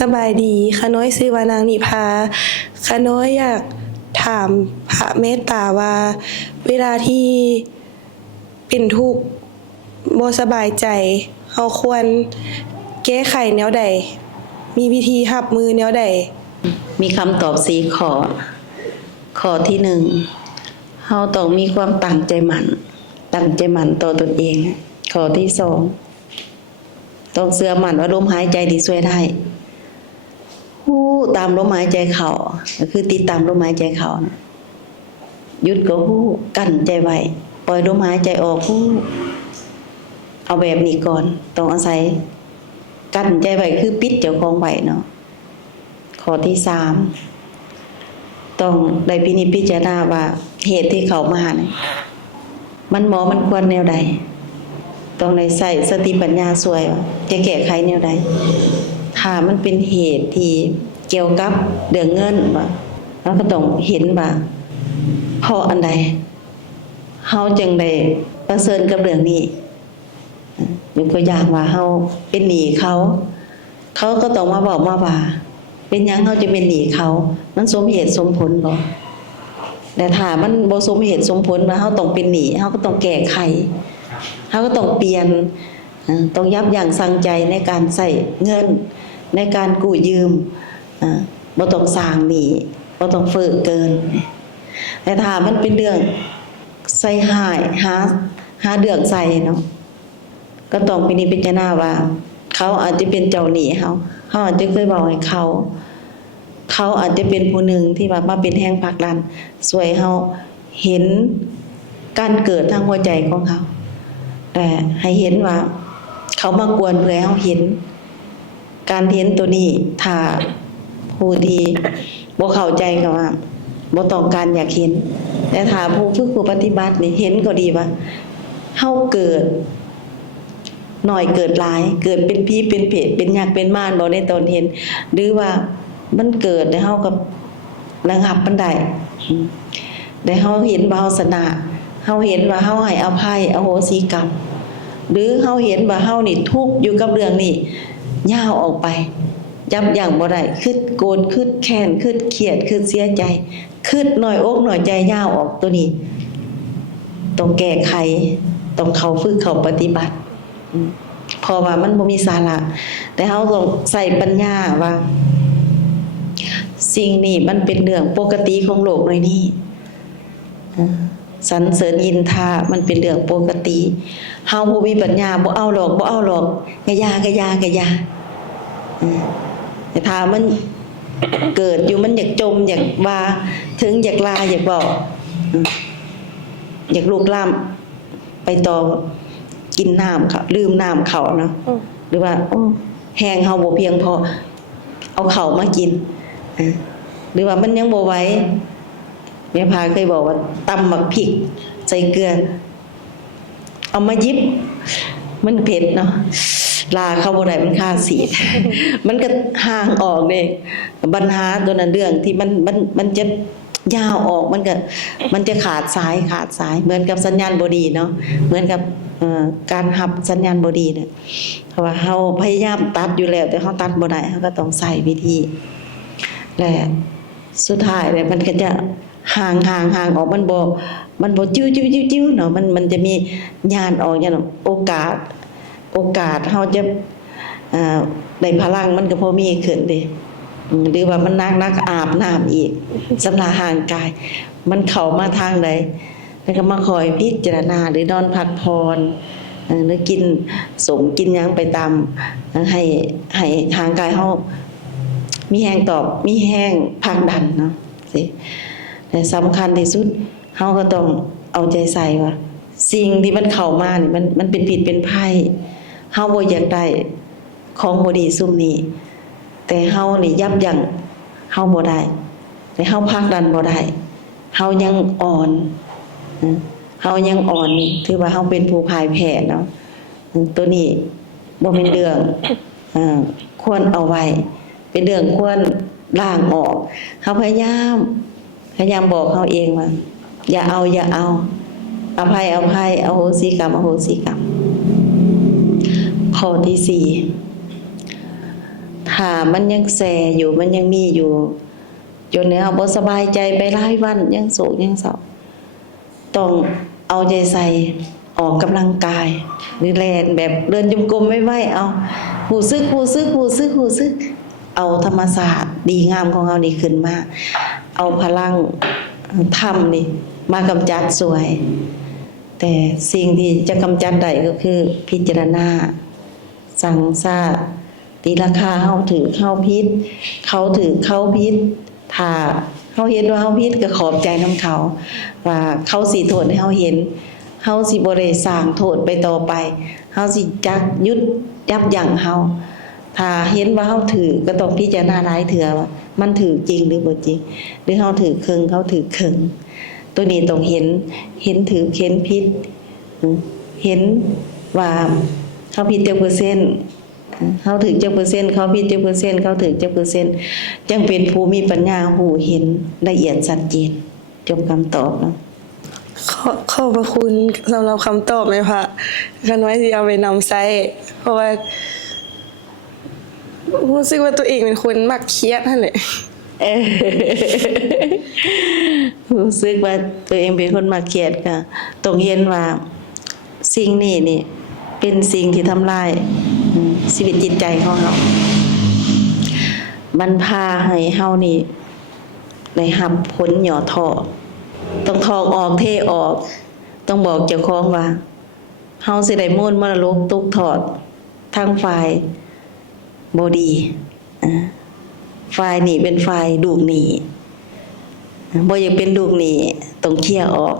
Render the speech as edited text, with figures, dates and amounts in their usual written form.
สบายดีข้าน้อยชื่อว่านางนิพาข้าน้อยอยากถามพระเมตตาว่าเวลาที่เป็นทุกข์บ่สบายใจเฮาควรแก้ไขแนวใดมีวิธีรับมือแนวใดมีคำตอบ4ข้อข้อที่1เฮาต้องมีความตั้งใจมั่นต่อตนเองข้อที่2ต้องเชื่อมั่นว่าลมหายใจที่ช่วยได้ฮู้ตามลมหายใจเข้าก็คือติดตามลมหายใจเข้าหยุดก็ฮู้กั้นใจไว้ปล่อยลมหายใจออกฮู้เอาแบบนี้ก่อนต้องอาศัยกั้นใจไว้คือปิดเจ้าของไว้เนาะข้อที่3ต้องได้พินิจพิจารณาว่าเหตุที่เข้ามาเนี่ยมันมันควรแนวใดต้องได้ใส่สติปัญญาช่วยว่าจะแก้ไขแนวใดถ้ามันเป็นเหตุที่เกี่ยวกับเรื่องเงินว่าเราก็ต้องเห็นว่าเพราะอันใดเฮาจึงได้ประเสริฐกับเรื่องนี้ยกตัวอย่างว่าเฮาเป็นหนี้เขาก็ต้องมาบอกมาว่าเป็นหยังเฮาจะเป็นหนี้เขามันสมเหตุสมผลบ่แต่ถ้ามันบ่สมเหตุสมผลว่าเฮาต้องเป็นหนี้เฮาก็ต้องแก้ไขเฮาก็ต้องเปลี่ยนต้องยับยั้งชั่งใจในการใช้เงินในการกู้ยืมบ่ต้องสร้างหนี้บ่ต้องเฟ้อเกินแต่ถ้ามันเป็นเรื่องใส่หายหาเรื่องใส่เนาะก็ต้องพิจารณาว่าเขาอาจจะเป็นเจ้าหนี้เขาอาจจะเคยบอกให้เขาอาจจะเป็นผู้หนึ่งที่ว่ามาเป็นแห่งผลักดันช่วยเขาเห็นการเกิดทางหัวใจของเขาแต่ให้เห็นว่าเขามากวนเพื่อให้เขาเห็นการเห็นตัวนี้ถ้าผู้ที่บ่เข้าใจก็ว่าบ่ต้องการอยากเห็นแต่ถ้าผู้ฝึกผู้ปฏิบัตินี่เห็นก็ดีว่าเฮาเกิดหน่อยเกิดหลายเกิดเป็นผีเป็นเพศเป็นยักษ์เป็นมารบ่ในตอนเห็นหรือว่ามันเกิดแล้วเฮาก็ระงับมันได้ได้เฮาเห็นว่าเฮาชนะเฮาเห็นว่าเฮาให้อภัยอโหสิกรรมหรือเฮาเห็นว่าเฮานี่ทุกข์อยู่กับเรื่องนี้ย่าวออกไปยับยั้งบ่ได้คิดโกรธคิดแค้นคิดเครียดคิดเสียใจคิดน้อยอกน้อยใจย่าวออกตัวนี้ต้องแก้ไขต้องเข้าฝึกเข้าปฏิบัติเพราะว่ามันบ่มีสาระแต่เฮาต้องใส่ปัญญาว่าสิ่งนี้มันเป็นเรื่องปกติของโลกหน่อยนี้สรรเสริญยินทามันเป็นเรื่องปกติเฮาบ่มีปัญญาบ่เอาหรอกกะยาแต่ถ้ามันเกิดอยู่มันอยากจมอยากว่าถึงอยากลาอยากบอกอยากลุกลามไปต่อกินน้ำเขาลืมน้ำเขาเนาะหรือว่าแห้งเฮาบ่เพียงพอเอาเขามากินหรือว่ามันยังบ่ไหวแม่พาเคยบอกว่าตำหมักพริกใส่เกลือเอามายิบมันเผ็ดเนาะลาเข้าบ่ได้มันคาสีด มันก็ห่างออกเด้ปัญหาตัวนั้นเรื่องที่มันจะยาวออกมันจะขาดสายเหมือนกับสัญญาณบ่ดีเนาะเหมือนกับการหับสัญญาณบ่ดีเนี่ยเพราะว่าเฮาพยายามตัดอยู่แล้วแต่เฮาตัดบ่ได้เฮาก็ต้องใส่วิธีและสุดท้ายเนี่ยมันก็จะห่างออกมันบ่จิ้วเนาะมันจะมีญาณออกอย่างโอกาสเฮาจะได้พลังมันก็พอมีขึ้นเด้หรือว่ามันนักอาบน้ำอีกสำหรับห่างกายมันเข้ามาทางใดแล้วก็มาคอยพิจารณาหรือนอนพักผ่อนหรือกินสมกินหยังไปตามให้ห่างกายเฮามีแห้งตอบมีแห้งพักดันเนาะสิแต่สำคัญที่สุดเฮาก็ต้องเอาใจใส่ว่าสิ่งที่มันเข้ามานี่มันเป็นพิษเป็นภัยเฮาบ่อยากได้ของบ่ดีซุ่มนี้แต่เฮานี่ยับยั้งเฮาบ่ได้แต่เฮาพักดันบ่ได้เฮายังอ่อนนี่ถือว่าเฮาเป็นผู้พ่ายแพ้เนาะตัวนี้บ่เป็นเรื่องควรเอาไว้เป็นเรื่องควรล้างออกเฮาพยายามบอกเฮาเองว่าอย่าเอาอภัยอโหสิกรรมข้อที่4 ถ้ามันยังแสอยู่มันยังมีอยู่จนเนี่ยบ่สบายใจไปหลายวันยังโศกยังเศร้าต้องเอาใจใส่ออกกำลังกายหรือแล่นแบบเดินจงกรมไว้ๆเอาหูซึกเอาธรรมศาสตร์ดีงามของเรานี่ขึ้นมาเอาพลังธรรมนี่มากำจัดสวย แต่สิ่งที่จะกำจัดได้ก็คือพิจารณาสั่งซาตีราคาเฮาถือเข้าพิษเขาถือเข้าพิษถ้าเฮาเห็นว่าเฮาพิษก็ขอบใจนำเขาว่าเขาสิโทษให้เฮาเห็นเฮาสิบ่ได้สร้างโทษไปต่อไปเฮาสิจักหยุดยับยั้งเฮาถ้าเห็นว่าเฮาถือก็ต้องพิจารณาหลายเทื่อว่ามันถือจริงหรือบ่จริงหรือเฮาถือครึ่งเขาถือครึ่งตัวนี้ต้องเห็นถือเห็นผิดเห็นว่าเขาผิดจักเปอร์เซ็นต์เขาถือจักเปอร์เซ็นต์เขาผิดจักเปอร์เซ็นต์เขาถือจักเปอร์เซ็นต์จังเป็นผู้มีปัญญาหูเห็นละเอียดชัดเจนจบคำตอบเนาะ ขอบพระคุณสำหรับคำตอบเลยค่ะคันไว้สิเอาไปนำใช้เพราะว่ารู้สึกว่าตัวเองเป็นคนมักเครียดนั่นแหละ รู้สึกว่าตัวเองเป็นคนมาเครียดค่ะต้องเห็นว่าสิ่งนี้นี่เป็นสิ่งที่ทำลายชีวิตจิตใจของเรามันพาให้เฮานี่ได้รับผลหย่อท้อต้องถอกออกเทออกต้องบอกเจ้าของว่าเฮาสิได้มูลมรดกตกทอดทางฝ่ายบ่ดีฝ่ายนี้เป็นฝ่ายลูกหนี้บ่อยากเป็นลูกหนี้ต้องเคลียร์ออก